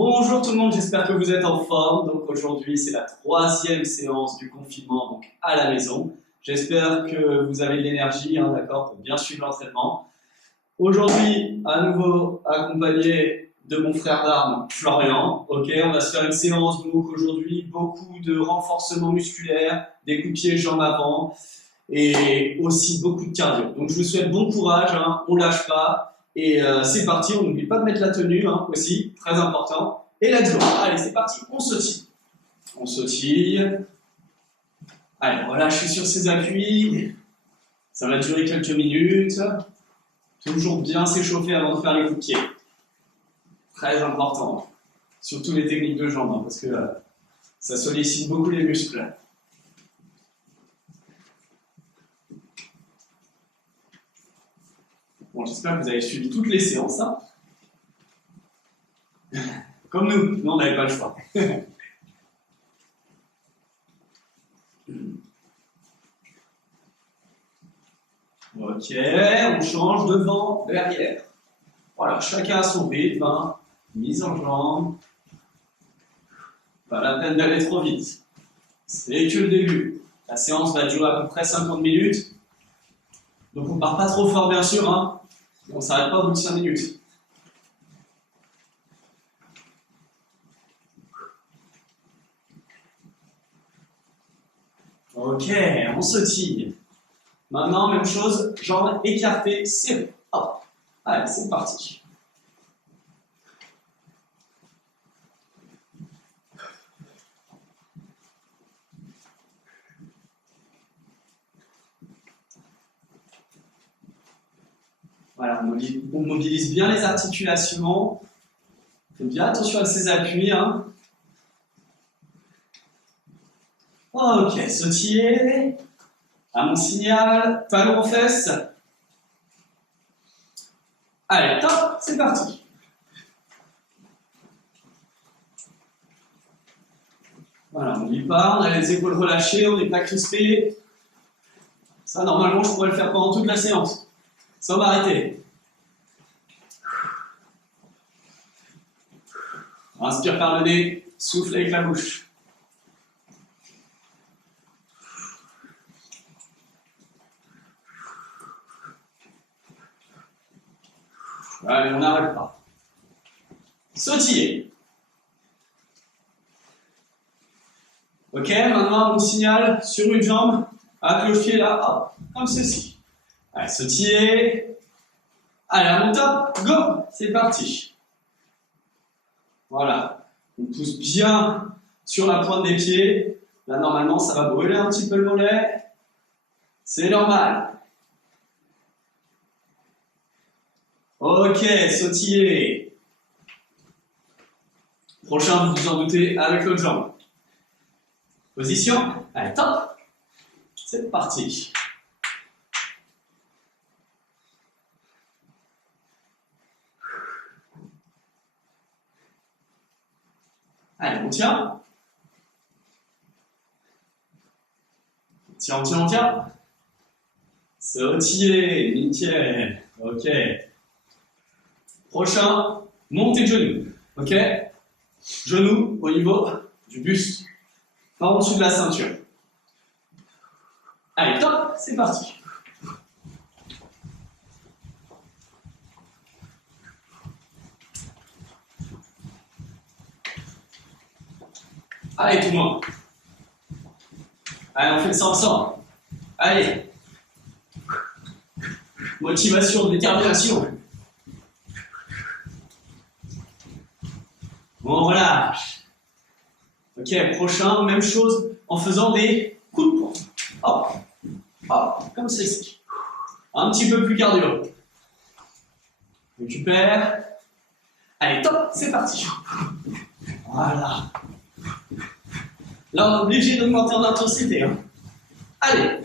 Bonjour tout le monde, j'espère que vous êtes en forme. Donc aujourd'hui, c'est la troisième séance du confinement, donc à la maison. J'espère que vous avez de l'énergie, d'accord, pour bien suivre l'entraînement. Aujourd'hui, à nouveau accompagné de mon frère d'armes, Florian. Ok, on va se faire une séance donc aujourd'hui, beaucoup de renforcement musculaire, des coups de pied, jambes avant, et aussi beaucoup de cardio. Donc je vous souhaite bon courage, on lâche pas. Et c'est parti, on n'oublie pas de mettre la tenue aussi, très important. Et let's go. Allez, c'est parti, on sautille. On sautille. Allez, on relâche sur ses appuis. Ça va durer quelques minutes. Toujours bien s'échauffer avant de faire les coups de pied. Très important. Surtout les techniques de jambes, parce que ça sollicite beaucoup les muscles. Bon, j'espère que vous avez suivi toutes les séances. Comme nous, on n'avait pas le choix. Ok, on change devant, derrière. Voilà, chacun à son rythme. Mise en jambe. Pas la peine d'aller trop vite. C'est que le début. La séance va durer à peu près 50 minutes. Donc on part pas trop fort bien sûr. On ne s'arrête pas au bout de 5 minutes. Ok, on sautille. Maintenant, même chose, jambes écartées, serrées. Hop. Allez, c'est parti. Voilà, on mobilise bien les articulations. Faites bien attention à ses appuis. Ok, sautiller. À mon signal, talon aux fesses. Allez, top, c'est parti. Voilà, on n'oublie pas, on a les épaules relâchées, on n'est pas crispé. Ça, normalement, je pourrais le faire pendant toute la séance, sans m'arrêter. Inspire par le nez, souffle avec la bouche. Allez, on n'arrête pas. Sautiller. Ok, maintenant, mon signal sur une jambe, avec le pied là, hop, comme ceci. Allez, sautiller. Allez, à mon top, go, c'est parti. Voilà, on pousse bien sur la pointe des pieds. Là, normalement, ça va brûler un petit peu le mollet. C'est normal. Ok, sautiller. Prochain, vous vous en doutez, avec l'autre jambe. Position. Allez, top. C'est parti. Allez, on tient. On tient. Sautiller, nickel. Ok. Prochain, montée de genoux. Ok. Genoux au niveau du buste. Pas en dessous de la ceinture. Allez, top, c'est parti. Allez, tout le monde. Allez, on fait ça ensemble. Allez. Motivation, détermination. On relâche. Ok, prochain, même chose en faisant des coups de poing. Hop, hop, comme ceci. Un petit peu plus cardio. Récupère. Allez, top, c'est parti. Voilà. Là, on est obligé d'augmenter en intensité. Allez.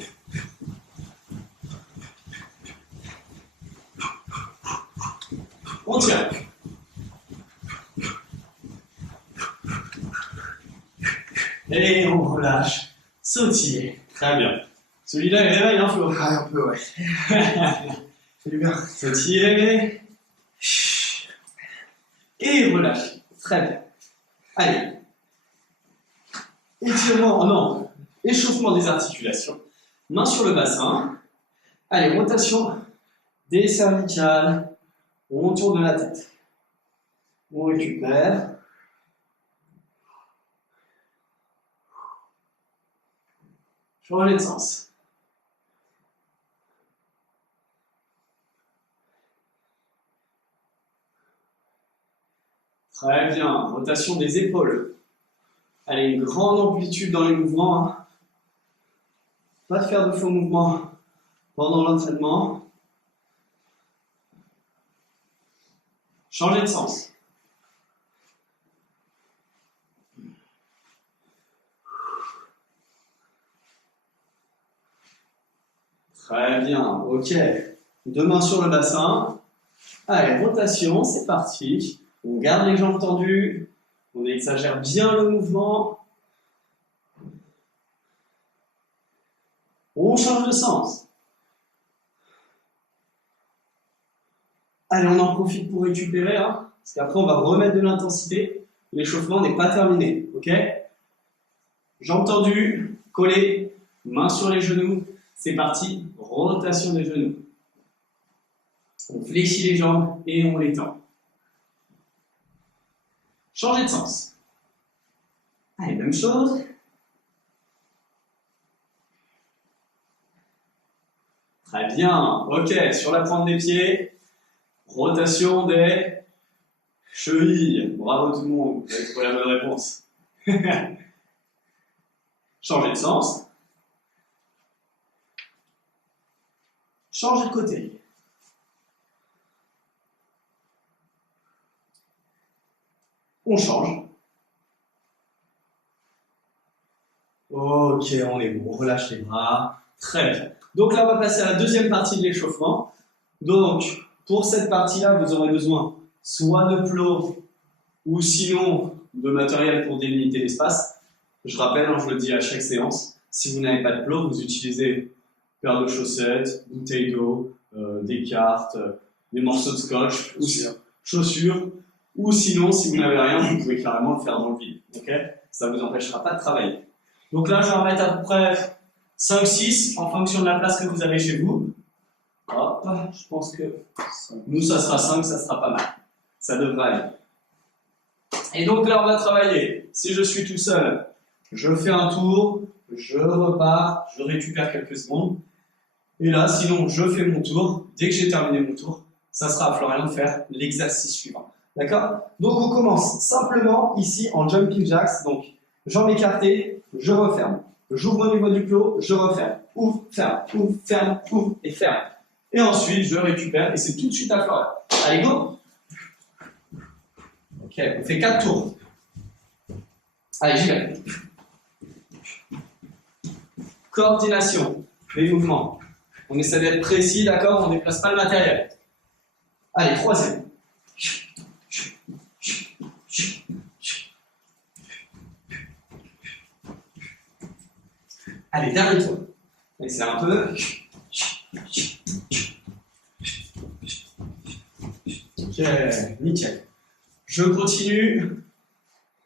On tient. Et on relâche. Sautiller. Très bien. Celui-là, il réveille, Flo? Ah, un peu, ouais. Salut bien. Sautiller. Et relâche. Très bien. Allez. Étirement, non, échauffement des articulations. Main sur le bassin. Allez, rotation des cervicales. On tourne la tête. On récupère. Changer de sens. Très bien. Rotation des épaules. Allez, une grande amplitude dans les mouvements. Hein. Pas de faire de faux mouvements pendant l'entraînement. Changer de sens. Très bien, ok. Deux mains sur le bassin. Allez, rotation, c'est parti. On garde les jambes tendues. On exagère bien le mouvement. On change de sens. Allez, on en profite pour récupérer, hein, parce qu'après on va remettre de l'intensité. L'échauffement n'est pas terminé, ok? Jambes tendues, collées, mains sur les genoux. C'est parti, rotation des genoux. On fléchit les jambes et on les tend. Changer de sens. Allez, même chose. Très bien, ok, sur la pointe des pieds. Rotation des chevilles. Bravo tout le monde, vous avez trouvé la bonne réponse. Changer de sens. Changer de côté. On change. Ok, on est bon, on relâche les bras. Très bien. Donc là, on va passer à la deuxième partie de l'échauffement. Donc, pour cette partie-là, vous aurez besoin soit de plots ou sinon de matériel pour délimiter l'espace. Je rappelle, hein, je le dis à chaque séance, si vous n'avez pas de plot, vous utilisez paire de chaussettes, bouteille d'eau, des cartes, des morceaux de scotch, ou chaussures, ou sinon, si vous n'avez rien, vous pouvez carrément le faire dans le vide. Okay, ça ne vous empêchera pas de travailler. Donc là, je vais en mettre à peu près 5-6 en fonction de la place que vous avez chez vous. Hop, je pense que nous, ça sera 5, ça sera pas mal. Ça devrait aller. Et donc là, on va travailler. Si je suis tout seul, je fais un tour, je repars, je récupère quelques secondes. Et là, sinon, je fais mon tour. Dès que j'ai terminé mon tour, ça sera à Florian de faire l'exercice suivant. D'accord? Donc, on commence simplement ici en jumping jacks. Donc, jambes écartées, je referme. J'ouvre au niveau du plot, je referme. Ouvre, ferme, ouvre et ferme. Et ensuite, je récupère et c'est tout de suite à Florian. Allez, go! Ok, on fait 4 tours. Allez, j'y vais. Coordination des mouvements. On essaie d'être précis, d'accord? On ne déplace pas le matériel. Allez, troisième. Allez, dernier tour. Accélère un peu. Ok, nickel. Je continue.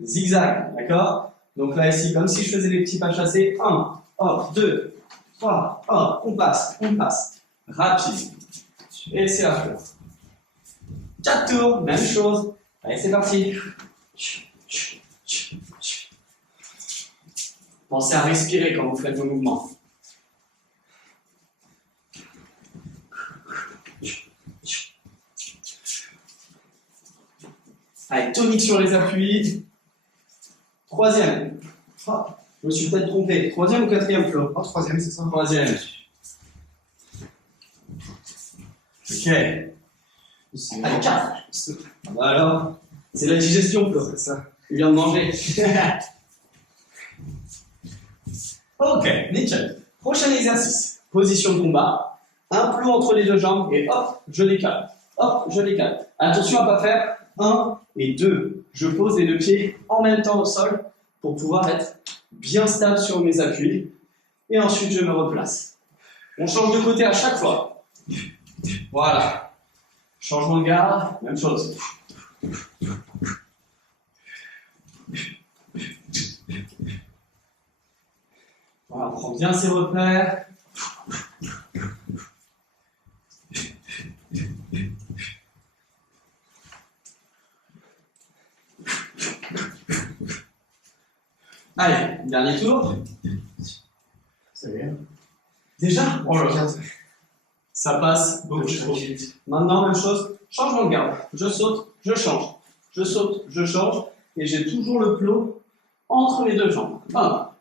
Zigzag, d'accord? Donc là, ici, comme si je faisais des petits pas chassés. 1, hop, 2, 3, hop, on passe. Rapide. Et c'est la fleur. 4 tours, même chose. Allez, c'est parti. Pensez à respirer quand vous faites vos mouvements. Allez, tonique sur les appuis. Troisième. Oh, je me suis peut-être trompé. Troisième ou quatrième, Flo? Oh, troisième, c'est ça. Troisième. Ok. Allez, 4. Bah alors, c'est la digestion, Flo. C'est ça. Il vient de manger. Ok, nickel. Prochain exercice. Position de combat. Un plot entre les deux jambes et hop, je décale. Hop, je décale. Attention à ne pas faire 1 et 2. Je pose les deux pieds en même temps au sol pour pouvoir être bien stable sur mes appuis. Et ensuite, je me replace. On change de côté à chaque fois. Voilà. Changement de garde, même chose. prend bien ses repères. Allez, dernier tour. Ça y est. Déjà? Oh là là. Ça passe beaucoup trop vite. Maintenant, même chose, changement de garde. Je saute, je change. Je saute, je change. Et j'ai toujours le plot entre mes deux jambes. Voilà.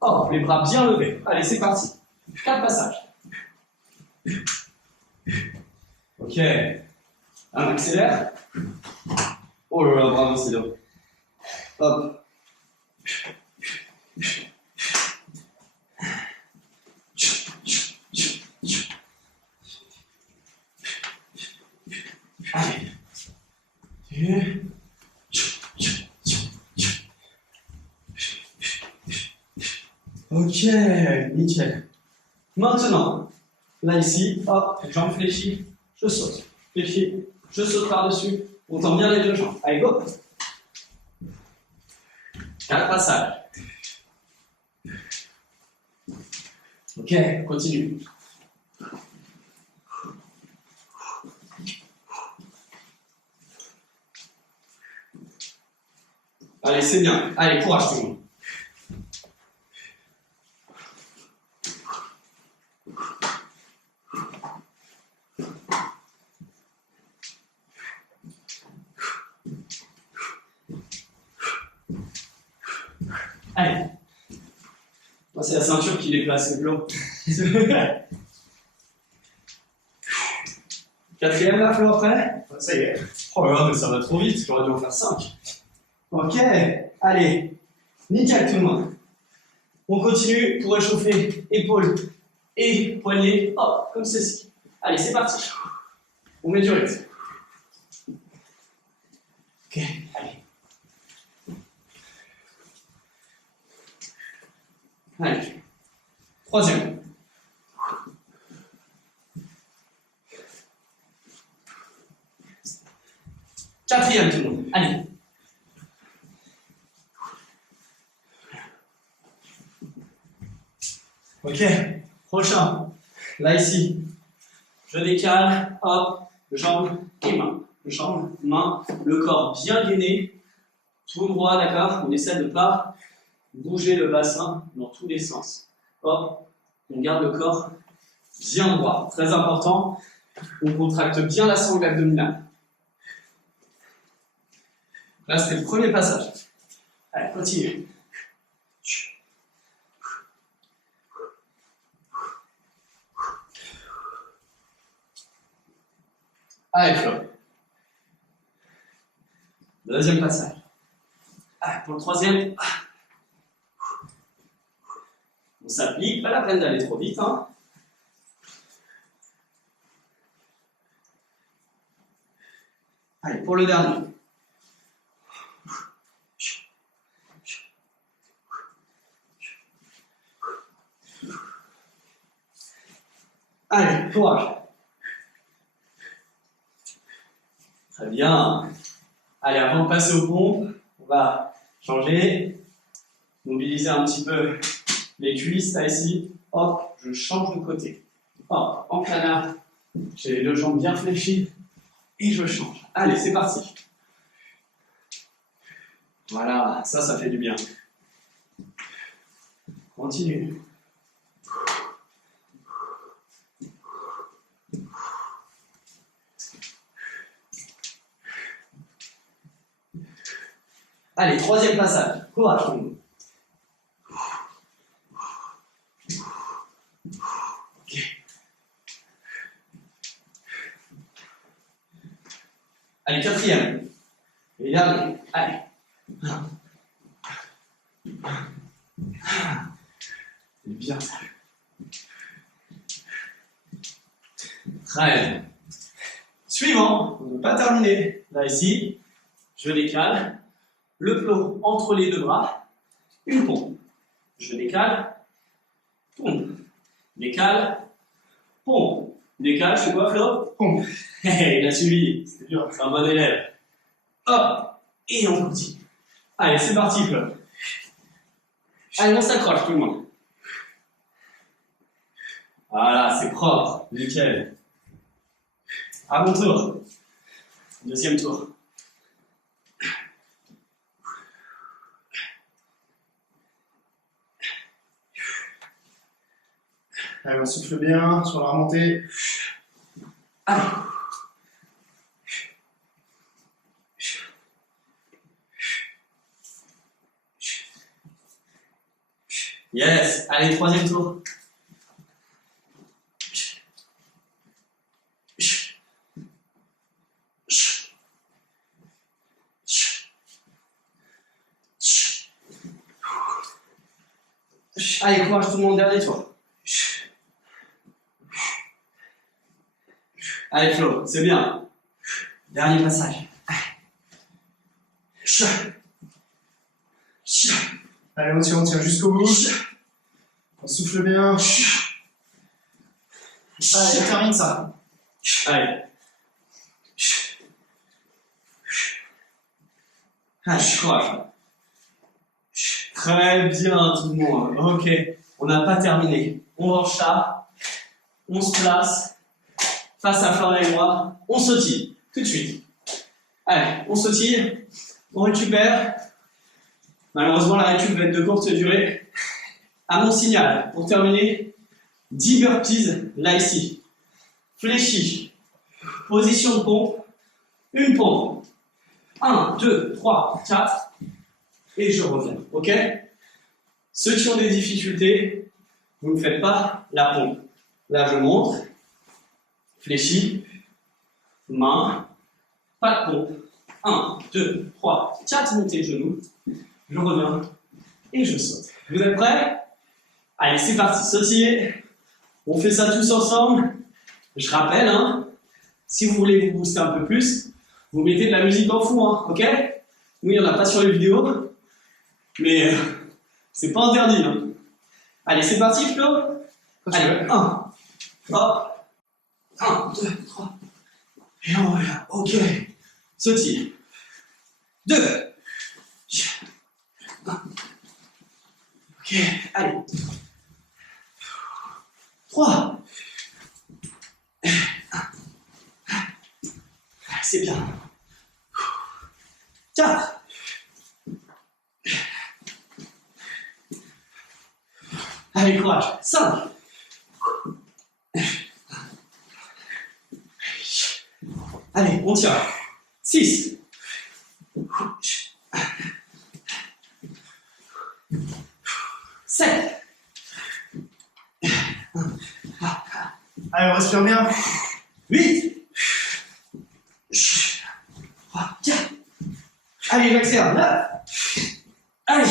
Hop, les bras bien levés. Allez, c'est parti. 4 passages. Ok. On accélère. Oh là là, bravo, Sido. Hop. Allez. Ok, nickel. Maintenant, là ici, hop, jambes fléchies, je saute. Fléchis, je saute par-dessus. On tend bien les deux jambes. Allez, go. 4 passages. Ok, continue. Allez, c'est bien. Allez, courage tout le monde. Allez. Moi, c'est la ceinture qui déplace les plots. Quatrième, là, Flo, après. Ça y est. Oh là là, mais ça va trop vite, j'aurais dû en faire 5. Ok, allez, nickel tout le monde. On continue pour réchauffer épaules et poignets, hop, comme ceci. Allez, c'est parti. On met du rythme. Ok, allez. Allez. Troisième. Quatrième tout le monde. Allez. Ok, prochain. Là, ici, je décale, hop, jambes et mains. Jambes, mains, le corps bien gainé, tout droit, d'accord? On essaie de ne pas bouger le bassin dans tous les sens. Hop, on garde le corps bien droit. Très important, on contracte bien la sangle abdominale. Là, c'était le premier passage. Allez, continue. Allez, Flo. Deuxième passage. Allez, pour le troisième, on s'applique. Pas la peine d'aller trop vite. Hein. Allez, pour le dernier. Allez, courage. Très bien. Allez, avant de passer au pompes, on va changer, mobiliser un petit peu les cuisses, là, ici. Hop, je change de côté. Hop, en canard. J'ai les deux jambes bien fléchies. Et je change. Allez, c'est parti. Voilà, ça fait du bien. Continue. Allez, troisième passage. Courage, tout le monde. Ok. Allez, quatrième. Et dernier. Allez. C'est bien ça. Très bien. Suivant, on n'a pas terminé. Là, ici, je décale. Le plot entre les deux bras, une pompe. Je décale, pompe. Décale, pompe. Décale, je fais quoi, Flo? Pompe. Il a suivi. C'est dur. C'est un bon élève. Hop, et on continue. Allez, c'est parti, Flo. Allez, on s'accroche, tout le monde. Voilà, c'est propre. Nickel. À mon tour. Deuxième tour. Allez, on souffle bien sur la remontée. Allez. Yes. Allez, troisième tour. Allez, courage tout le monde, dernier tour. Allez Flo, c'est bien. Dernier passage. Allez, on tire jusqu'au bout. On souffle bien. Allez, on termine ça. Allez. Allez, courage. Très bien tout le monde. Ok, on n'a pas terminé. On enchaîne, on se place face à Florian et moi. On sautille tout de suite. Allez, on sautille, on récupère. Malheureusement, la récup va être de courte durée. À mon signal, pour terminer, 10 burpees là ici. Fléchi. Position de pompe. Une pompe. 1, 2, 3, 4. Et je reviens. Ok? Ceux qui ont des difficultés, vous ne faites pas la pompe. Là, je montre. Fléchi. Main. Pas de pompe. 1, 2, 3, 4 montées de genoux. Je reviens. Et je saute. Vous êtes prêts? Allez, c'est parti. Sautillez. On fait ça tous ensemble. Je rappelle, hein, si vous voulez vous booster un peu plus, vous mettez de la musique en fond, hein, ok? Nous, il n'y en a pas sur les vidéos, mais c'est pas interdit. Hein. Allez, c'est parti, Flo? Allez, 1, hop, 1, 2, 3, et on revient, ok. Sautille. 2, 1, ok, allez. 3, c'est bien. 4. Allez, courage. 5. Allez, on tire. 6. 7. Allez, on respire bien. 8. 3, 4. Allez, j'accélère. 9. Allez.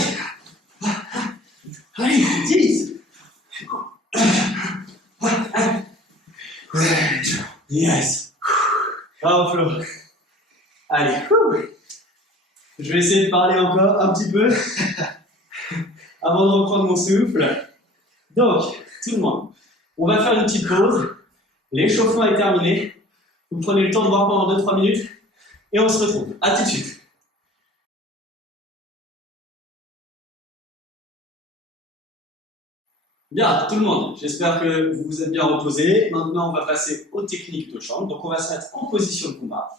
Allez, 10. Yes. Bravo, Flo. Allez. Je vais essayer de parler encore un petit peu avant de reprendre mon souffle. Donc, tout le monde, on va faire une petite pause. L'échauffement est terminé. Vous prenez le temps de boire pendant 2-3 minutes et on se retrouve. À tout de suite. Bien, tout le monde, j'espère que vous vous êtes bien reposés. Maintenant, on va passer aux techniques de chambre. Donc, on va se mettre en position de combat.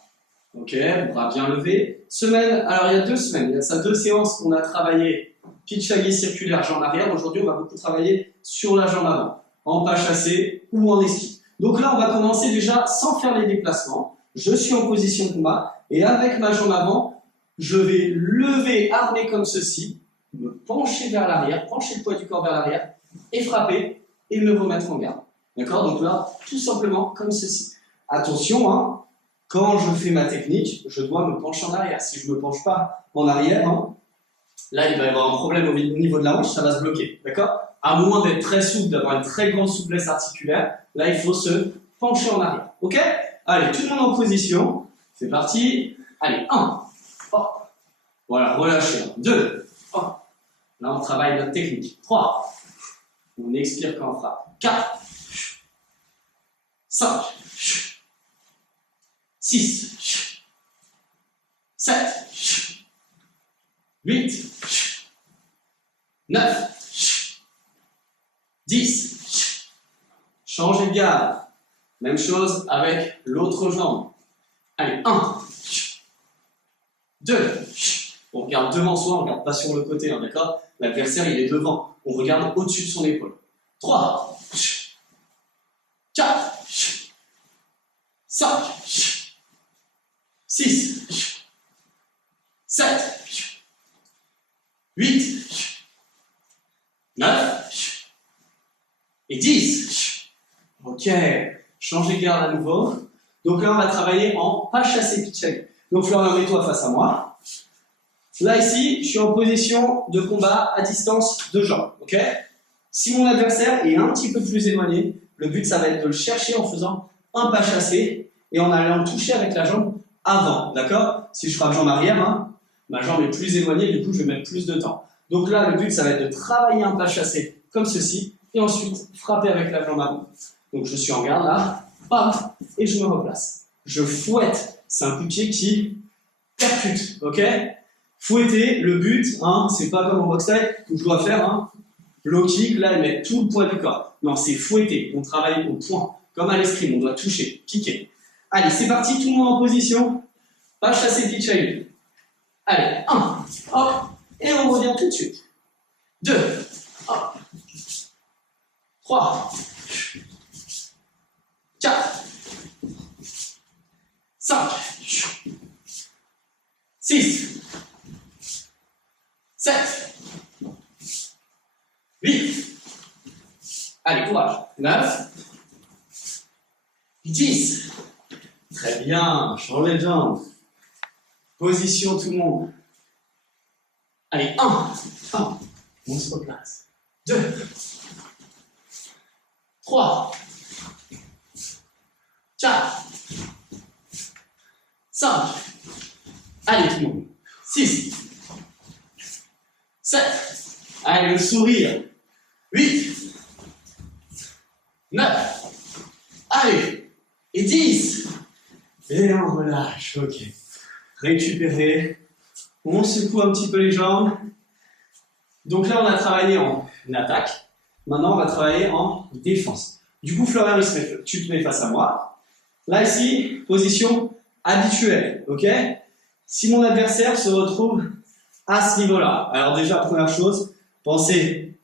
Ok, bras bien levés. Semaine, alors il y a 2 semaines, il y a ça 2 séances qu'on a travaillé pitch aguet circulaire, jambe arrière. Aujourd'hui, on va beaucoup travailler sur la jambe avant, en pas chassé ou en esquive. Donc là, on va commencer déjà sans faire les déplacements. Je suis en position de combat et avec ma jambe avant, je vais lever, armer comme ceci, me pencher vers l'arrière, pencher le poids du corps vers l'arrière et frapper et me remettre en garde. D'accord? Donc là, tout simplement comme ceci. Attention, hein, quand je fais ma technique, je dois me pencher en arrière. Si je ne me penche pas en arrière, hein, là, il va y avoir un problème au niveau de la hanche, ça va se bloquer. D'accord? À moins d'être très souple, d'avoir une très grande souplesse articulaire, là, il faut se pencher en arrière. Ok? Allez, tout le monde en position. C'est parti. Allez, 1. Hop. Voilà, relâchez. 2. Hop. Là, on travaille notre technique. 3. On expire quand on frappe. 4. 5. 6. 7. 8. 9. 10. changez de garde. Même chose avec l'autre jambe. Allez, 1, 2, on regarde devant soi, on ne regarde pas sur le côté, hein, d'accord? L'adversaire, il est devant, on regarde au-dessus de son épaule. 3, 4, 5, 6, 7, 8, 9 et 10. Ok, changez de garde à nouveau. Donc là, on va travailler en pas chassé pitching. Donc Florian, mets-toi face à moi. Là, ici, je suis en position de combat à distance de jambes. Ok? Si mon adversaire est un petit peu plus éloigné, le but, ça va être de le chercher en faisant un pas chassé et en allant le toucher avec la jambe avant. D'accord? Si je frappe jambe arrière, hein, ma jambe est plus éloignée, du coup, je vais mettre plus de temps. Donc là, le but, ça va être de travailler un pas chassé comme ceci et ensuite frapper avec la jambe avant. Donc je suis en garde là, bam, et je me replace. Je fouette. C'est un coup de pied qui percute, ok? Fouetter, le but, hein, c'est pas comme en boxe thaï où je dois faire un low kick, là, et mettre tout le poids du corps. Non, c'est fouetter. On travaille au point, comme à l'escrime, on doit toucher, kicker. Allez, c'est parti, tout le monde en position. Pas chasser pitch à une. Allez, 1, hop, et on revient tout de suite. 2, hop. 3, 4, 5, 6, 7, 8, allez, courage, 9, 10, très bien, changez de jambe, position tout le monde, allez, 1, on se replace, 2, 3, 4, 5, allez tout le monde, 6, 7, allez le sourire, 8, 9, allez, et 10, et on relâche, ok, récupérez, on secoue un petit peu les jambes, donc là on a travaillé en attaque, maintenant on va travailler en défense. Du coup Florian, tu te mets face à moi, là ici, position habituelle, ok? Si mon adversaire se retrouve à ce niveau-là, alors déjà, première chose, pensez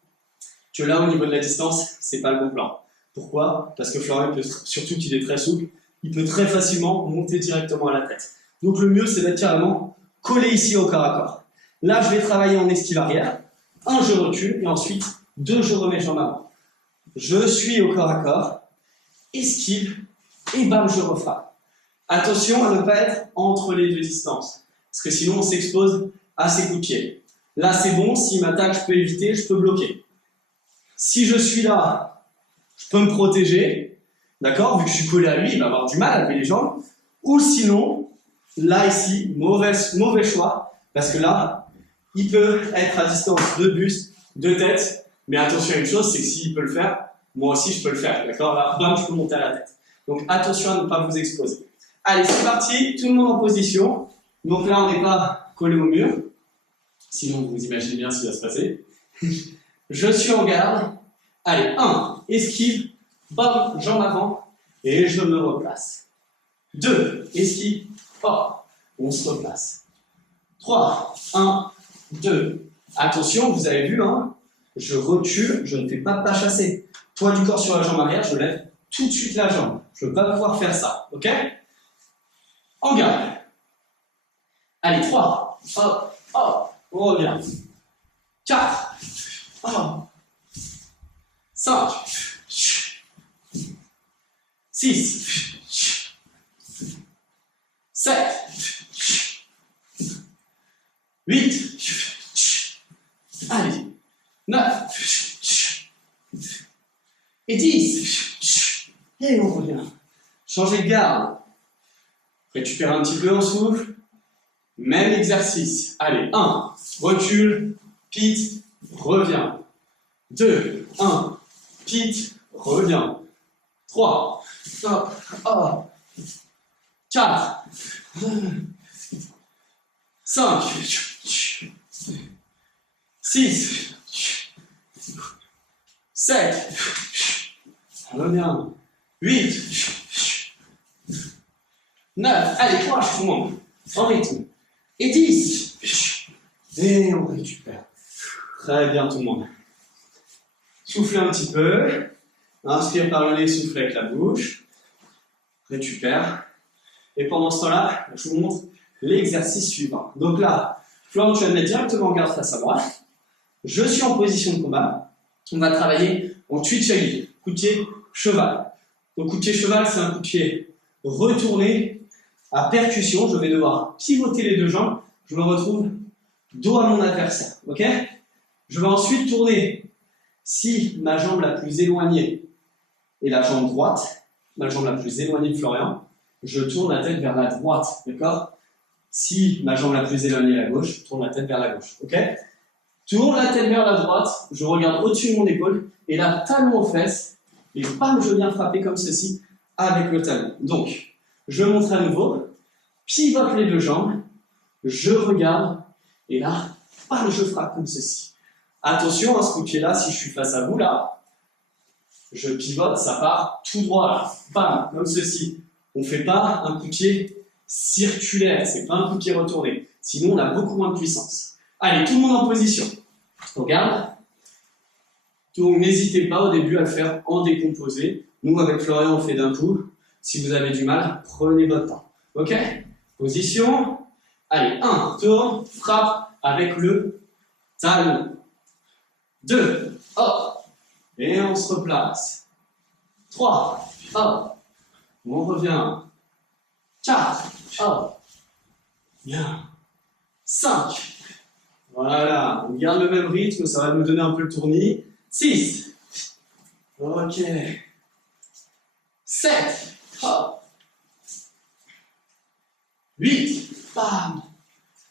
que là, au niveau de la distance, c'est pas le bon plan. Pourquoi? Parce que Florian, surtout qu'il est très souple, il peut très facilement monter directement à la tête. Donc le mieux, c'est d'être carrément collé ici au corps à corps. Là, je vais travailler en esquive arrière. 1, je recule, et ensuite, 2, je remets jambe avant. Je suis au corps à corps, esquive, et bam, je refrappe. Attention à ne pas être entre les deux distances, parce que sinon on s'expose à ses coups de pied. Là c'est bon, s'il m'attaque, je peux éviter, je peux bloquer. Si je suis là, je peux me protéger, d'accord? Vu que je suis collé à lui, il va avoir du mal à lever les jambes. Ou sinon, là ici, mauvais choix, parce que là, il peut être à distance de buste, de tête, mais attention à une chose, c'est que s'il peut le faire, moi aussi je peux le faire, d'accord? Là, bam, je peux monter à la tête. Donc attention à ne pas vous exposer. Allez, c'est parti, tout le monde en position. Donc là, on n'est pas collé au mur. Sinon, vous imaginez bien ce qui va se passer. Je suis en garde. Allez, 1, esquive, bam, jambe avant, et je me replace. 2, esquive, hop, on se replace. 3, 1, 2. Attention, vous avez vu, hein, je recule, je ne fais pas de pas chassé. Poids du corps sur la jambe arrière, je lève tout de suite la jambe. Je ne veux pas pouvoir faire ça, ok? En garde. Allez, 3, hop, hop, on revient. 4, hop, 5, 6, 7, 8, allez, 9, et 10, et on revient. Changez de garde. Récupère un petit peu en souffle. Même exercice. Allez, 1, recule, pit, reviens. 2, 1, pit, reviens. 3, hop, hop. 4, 5, 6, 7, Ça va bien. 8. 9. Allez, courage tout le monde. En rythme. Et 10. Et on récupère. Très bien tout le monde. Soufflez un petit peu. Inspire par le nez, soufflez avec la bouche. Récupère. Et pendant ce temps-là, je vous montre l'exercice suivant. Donc là, Florent, tu vas te mettre directement en garde face à moi. Je suis en position de combat. On va travailler en tweet shaggy, coup de pied cheval. Donc coup de pied cheval, c'est un coup de pied retourné à percussion. Je vais devoir pivoter les deux jambes. Je me retrouve dos à mon adversaire. Ok? Je vais ensuite tourner. Si ma jambe la plus éloignée est la jambe droite, ma jambe la plus éloignée de Florian, je tourne la tête vers la droite. D'accord? Si ma jambe la plus éloignée est la gauche, je tourne la tête vers la gauche. Ok? Tourne la tête vers la droite, je regarde au-dessus de mon épaule, et là, talon aux fesses, et bam, je viens frapper comme ceci avec le talon. Donc, je montre à nouveau, pivote les deux jambes, je regarde, et là, bam, je frappe comme ceci. Attention, ce coup de pied-là, si je suis face à vous, là, je pivote, ça part tout droit, là, bam, comme ceci. On ne fait pas un coup de pied circulaire, c'est pas un coup de pied retourné. Sinon, on a beaucoup moins de puissance. Allez, tout le monde en position. Regarde. Donc, n'hésitez pas au début à le faire en décomposé. Nous, avec Florian, on fait d'un coup. Si vous avez du mal, prenez votre temps. Ok? Position. Allez, 1, tourne, frappe avec le talon. 2, hop. Et on se replace. 3, hop. On revient. 4, hop. Bien. 5. Voilà, on garde le même rythme, ça va nous donner un peu le tournis. 6. Ok. 7. Hop. 8. Bam.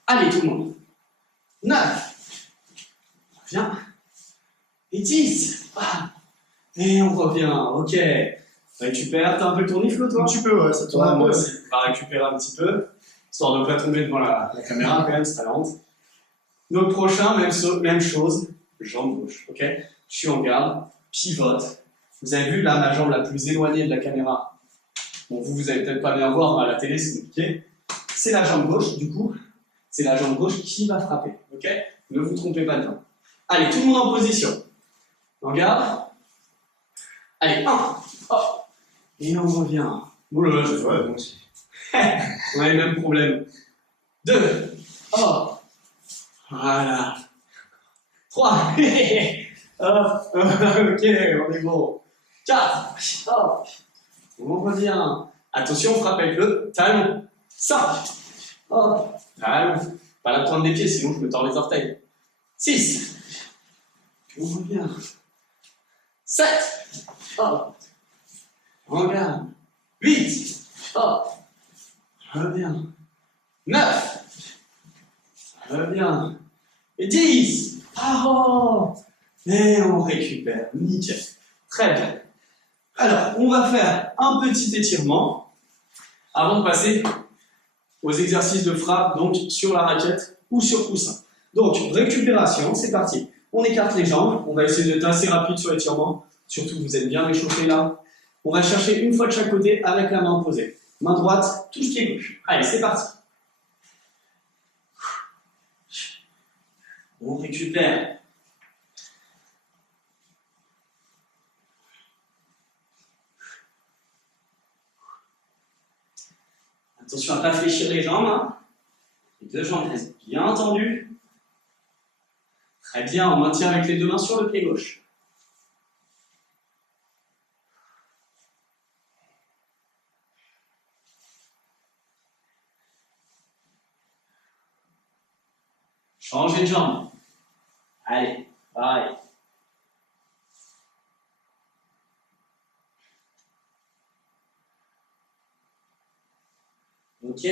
Allez tout le monde. 9. Viens. Et 10. Bam. Et on revient. Ok. Récupère. T'as un peu le tournis, Flo, toi? Un petit peu, ouais, ça tourne un Moi peu. aussi. On va récupérer un petit peu, histoire de ne pas tomber devant la caméra quand même, c'est lente. Donc prochain, même chose, jambe gauche, ok? Je suis en garde, pivote. Vous avez vu là ma jambe la plus éloignée de la caméra. Bon, vous allez peut-être pas bien voir, à la télé c'est compliqué. C'est la jambe gauche, du coup, c'est la jambe gauche qui va frapper, ok? Ne vous trompez pas dedans. Allez, tout le monde en position. En garde. Allez, 1, hop, et on revient. Oula, Ouais, moi aussi. on a les mêmes problèmes. 2, hop, voilà. 3, hop, ok, on est bon. 4, hop, on revient. Attention, on frappe avec le talon. 5, hop, talon. Pas la pointe des pieds, sinon je me tords les orteils. 6, on revient. 7, hop, on regarde. 8, hop, reviens. 9, reviens. Et 10, oh, et on récupère. Nickel. Très bien. Alors, on va faire un petit étirement avant de passer aux exercices de frappe, donc sur la raquette ou sur coussin. Donc, récupération, c'est parti. On écarte les jambes, on va essayer d'être assez rapide sur l'étirement. Surtout, vous êtes bien réchauffé là. On va chercher une fois de chaque côté avec la main posée. Main droite, touche pied gauche. Allez, c'est parti. On récupère. Attention à ne pas fléchir les jambes. Hein. Les deux jambes restent bien tendues. Très bien, on maintient avec les deux mains sur le pied gauche. Changez de jambe. Allez, pareil. Ok,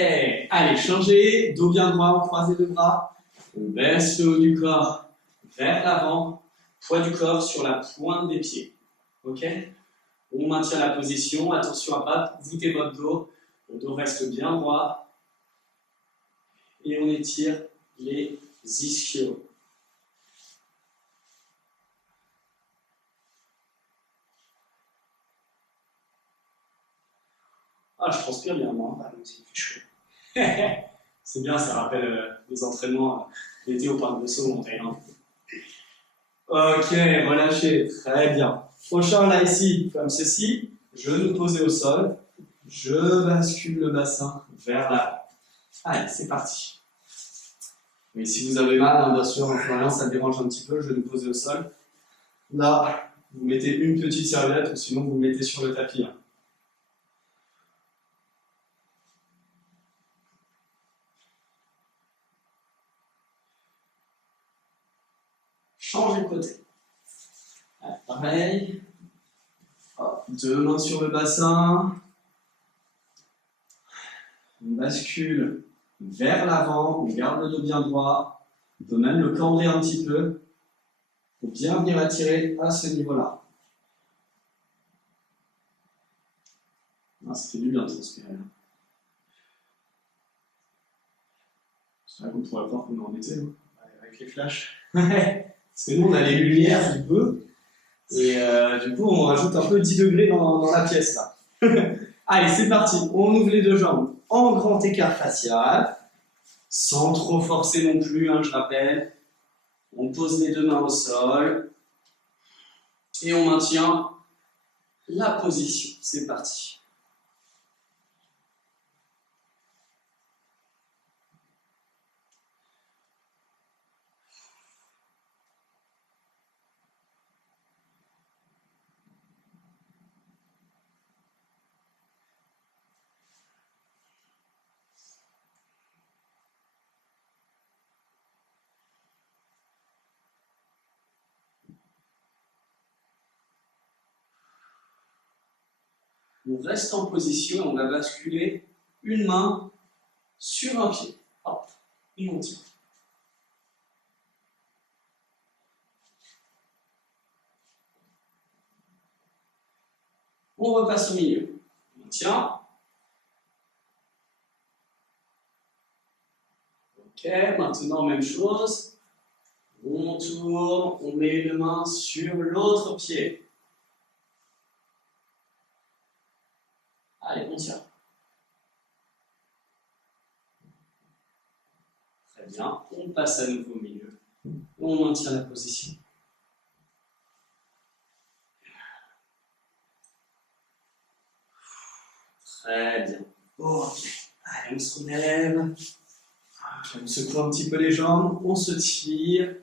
allez, changez, dos bien droit, on croise les deux bras, on baisse le haut du corps vers l'avant, poids du corps sur la pointe des pieds. Ok, on maintient la position, attention à pas voûter votre dos, le dos reste bien droit, et on étire les ischios. Ah, je transpire bien, moi. Ah, donc il fait chaud. C'est bien, ça rappelle les entraînements l'été au parc de Sceaux en Thaïlande. Ok, relâchez, très bien. Prochain, là, ici, comme ceci, genou posé au sol, je bascule le bassin vers l'avant. Allez, c'est parti. Mais si vous avez mal, hein, bien sûr, en Florian, ça dérange un petit peu, genou posé au sol. Là, vous mettez une petite serviette ou sinon vous mettez sur le tapis. Hein. Changez de côté. Allez, pareil. Hop, deux mains sur le bassin. On bascule vers l'avant, on garde le dos bien droit. On peut même le cambrer un petit peu pour bien venir attirer à ce niveau-là. Ah, ça fait du bien de transpirer. C'est vrai qu'on pourrait voir qu'on est en été. Hein. Avec les flashs. Parce que nous, on a les lumières du peu. Et du coup, on rajoute un peu 10 degrés dans la pièce là. Allez, c'est parti. On ouvre les deux jambes en grand écart facial, sans trop forcer non plus, hein, je rappelle. On pose les deux mains au sol et on maintient la position. C'est parti. On reste en position et on va basculer une main sur un pied. Hop, et on tire. On repasse au milieu. On tient. Ok, maintenant même chose. On tourne, on met une main sur l'autre pied. Allez, on tient. Très bien, on passe à nouveau au milieu. On maintient la position. Très bien. Ok. Allez, on se relève. On secoue un petit peu les jambes, on se tire.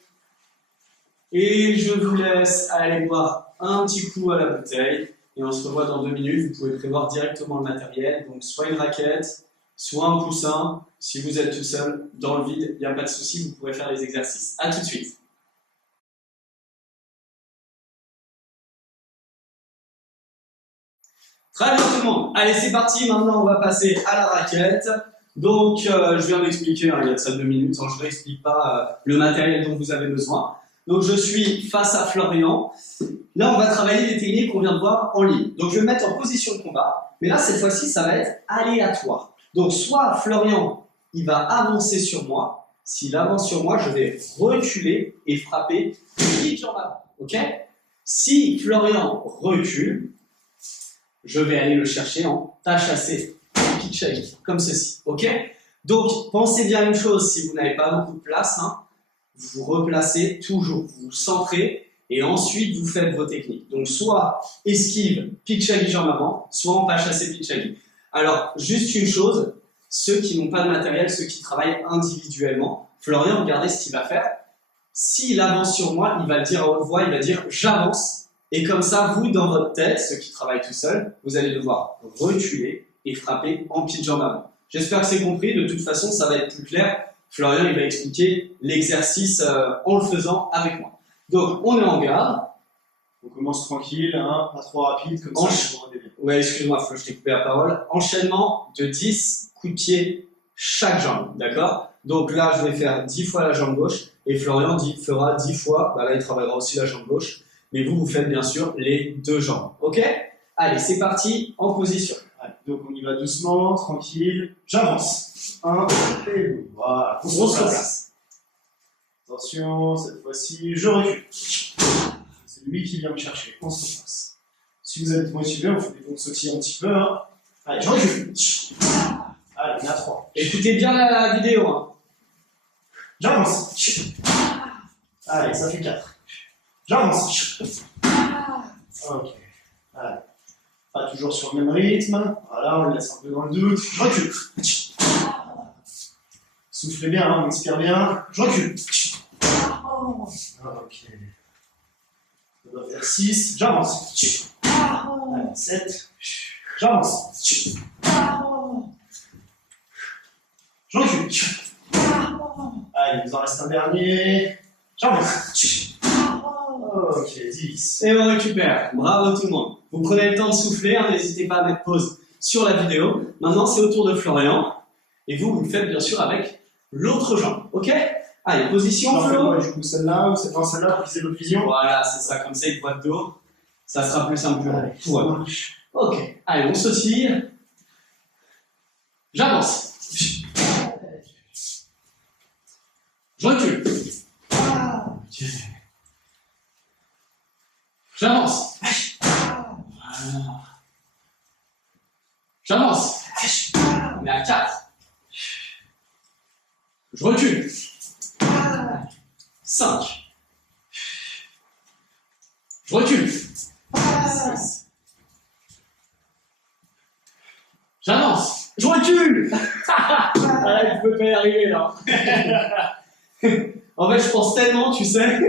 Et je vous laisse aller boire un petit coup à la bouteille. Et on se revoit dans 2 minutes. Vous pouvez prévoir directement le matériel. Donc, soit une raquette, soit un coussin. Si vous êtes tout seul, dans le vide, il n'y a pas de souci, vous pourrez faire les exercices. A tout de suite. Très bien tout le monde. Allez, c'est parti. Maintenant, on va passer à la raquette. Donc, je viens d'expliquer, hein, il y a de ça 2 minutes. Hein, je ne réexplique pas le matériel dont vous avez besoin. Donc, je suis face à Florian. Là, on va travailler les techniques qu'on vient de voir en ligne. Donc, je vais me mettre en position de combat. Mais là, cette fois-ci, ça va être aléatoire. Donc, soit Florian, il va avancer sur moi. S'il avance sur moi, je vais reculer et frapper pique en avant. Ok? Si Florian recule, je vais aller le chercher en tachassé, pique shake, comme ceci. Ok? Donc, pensez bien à une chose, si vous n'avez pas beaucoup de place, hein, vous replacez toujours, vous vous centrez et ensuite vous faites vos techniques. Donc, soit esquive, pique shake jambe avant, soit en tachassé, pique shake. Alors, juste une chose, ceux qui n'ont pas de matériel, ceux qui travaillent individuellement, Florian, regardez ce qu'il va faire. S'il avance sur moi, il va le dire à haute voix, il va dire j'avance. Et comme ça, vous, dans votre tête, ceux qui travaillent tout seuls, vous allez devoir reculer et frapper en pied de jambe avant. J'espère que c'est compris. De toute façon, ça va être plus clair. Florian, il va expliquer l'exercice en le faisant avec moi. Donc, on est en garde. On commence tranquille, hein, pas trop rapide, comme ça. Ouais, excuse-moi, Flo, je t'ai coupé la parole. Enchaînement de 10 coups de pied chaque jambe, d'accord? Donc là, je vais faire 10 fois la jambe gauche et Florian fera 10 fois, bah là, il travaillera aussi la jambe gauche. Mais vous faites bien sûr les 2 jambes, ok? Allez, c'est parti, en position. Allez, donc on y va doucement, tranquille. J'avance. 1 et 2. Voilà, On se replace. Attention, cette fois-ci, je recule. C'est lui qui vient me chercher. On se replace. Si vous êtes motivé, on fait des bons sautiller un petit peu. Hein. Allez, je recule. Allez, on est à 3. Écoutez bien la vidéo. Hein. J'avance. Allez, ça fait 4. J'avance. Ok. Allez. Pas toujours sur le même rythme. Voilà, on le laisse un peu dans le doute. Je recule. Soufflez bien, hein, on expire bien. Je recule. Ok. On doit faire 6. J'avance. Allez, 7. J'avance. Je recule. Allez, il nous en reste un dernier. J'avance. Ok, 10. Et on récupère. Bravo tout le monde. Vous prenez le temps de souffler, hein, n'hésitez pas à mettre pause sur la vidéo. Maintenant, c'est au tour de Florian. Et vous le faites bien sûr avec l'autre jambe. Ok? Allez, position, Flo. Du coup, celle-là ou celle-là pour viser l'autre vision. Voilà, c'est ça, comme ça, il voit de dos. Ça sera plus simple Allez, pour eux. Ok, allez, on se tire. J'avance. Je recule. J'avance. Voilà. J'avance. On est à 4. Je recule. 5. Je recule. 6. J'avance. Je recule. Ah là, il peut pas y arriver là. En fait, je pense tellement, tu sais.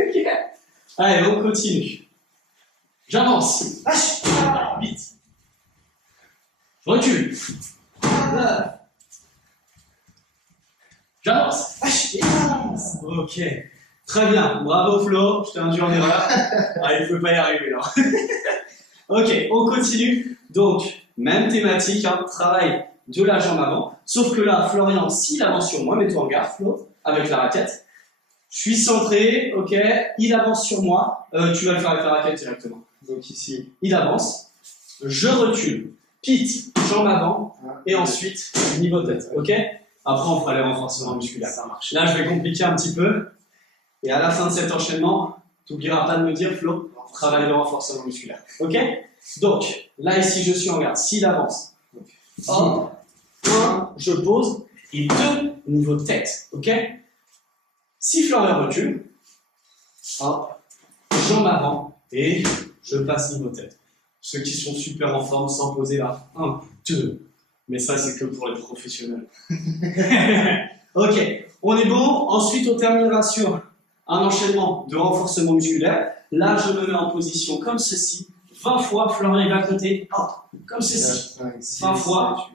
Allez, on continue. J'avance. Vite. Je recule. J'avance. Ok. Très bien. Bravo Flo. Je t'ai induit en erreur. Ah, il ne peut pas y arriver là. Ok, on continue. Donc, même thématique, hein, travail de la jambe avant. Sauf que là, Florian, s'il avance sur moi, mets-toi en garde, Flo, avec la raquette. Je suis centré, ok. Il avance sur moi. Tu vas le faire avec la raquette directement. Donc ici. Il avance. Je recule. Pite, jambe avant. Et ensuite, niveau tête, ok. Après, on fera les renforcements musculaires. Ça marche. Là, je vais compliquer un petit peu. Et à la fin de cet enchaînement, tu n'oublieras pas de me dire, Flo, travail de renforcement musculaire. Ok? Donc, là, ici, je suis en garde. S'il avance, hop, 1, je pose. Et 2, niveau tête. Ok? Si Florian recule, hop, jambe avant. Et je passe niveau tête. Ceux qui sont super en forme, sans poser là. 1, 2. Mais ça, c'est que pour les professionnels. Ok, on est bon. Ensuite, on terminera sur un enchaînement de renforcement musculaire. Là, je me mets en position comme ceci. 20 fois, Florian va à côté. Hop, comme ceci. 20 fois.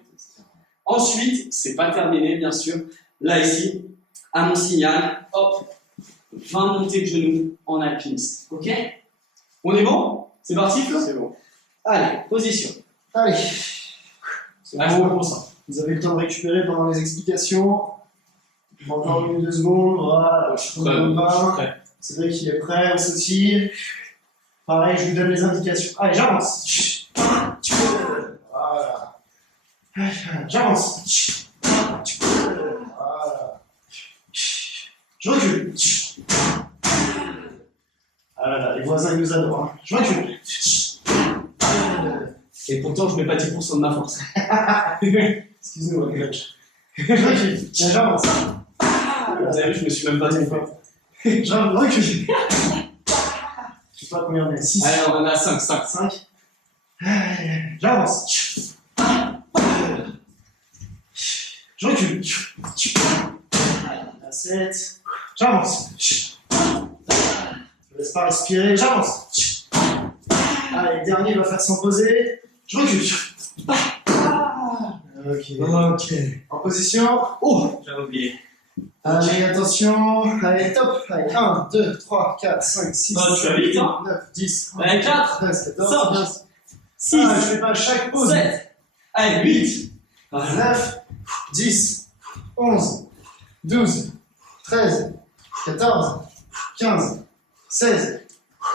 Ensuite, c'est pas terminé, bien sûr. Là, ici, à mon signal, hop, 20 montées de genoux en alpiniste. Ok? On est bon? C'est parti, Flo? C'est bon. Allez, position. Allez. Là, je me concentre. Vous avez le temps de récupérer pendant les explications. Encore 1 ou 2 secondes. Voilà. Je suis prêt. C'est vrai qu'il est prêt, on se tire. Pareil, je vous donne les indications. Allez, j'avance. Voilà. J'avance. Voilà. Je recule. Ah là là, les voisins ils nous adorent. Hein. Je recule. Et pourtant, je mets pas 10% de ma force. Excuse-nous, coach. Je recule. J'avance. Vous avez vu, je me suis même pas trompé. Je recule. Je sais pas combien on est. 6. Allez, on en a 5. 5. J'avance. Je recule. À 7. J'avance. Je laisse pas respirer. J'avance. Allez, le dernier va faire sans poser. Je recule. Ok. En position. Oh, j'avais oublié. Allez, attention. Allez, top. Allez, 1, 2, 3, 4, 5, 6, Oh, tu vas vite, hein. 9, 10, Allez, 4, 13, 14, 5, 15. 6, Ah, je fais pas chaque pause. 7, allez, 8, 9, 10, 11, 12, 13, 14, 15, 16,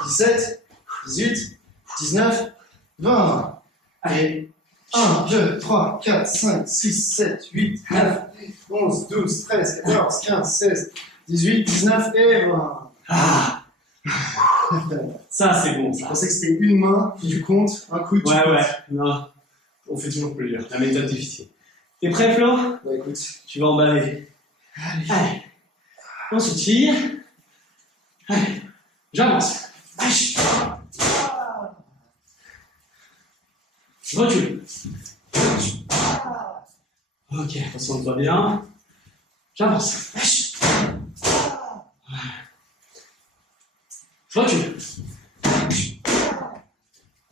17, 18, 19, 20. Allez, 1, 2, 3, 4, 5, 6, 7, 8, 9, 11, 12, 13, 14, 15, 16, 18, 19 et 20. Ah, ça, c'est bon, Je ça. pensais que c'était une main du compte, un coup de Ouais. Non. On fait toujours plus dur, la méthode difficile. T'es prêt, Flo? Bah écoute. Tu vas emballer. Allez. On se tire. Allez. J'avance. Je recule. Ok, concentre-toi bien. J'avance. Je recule.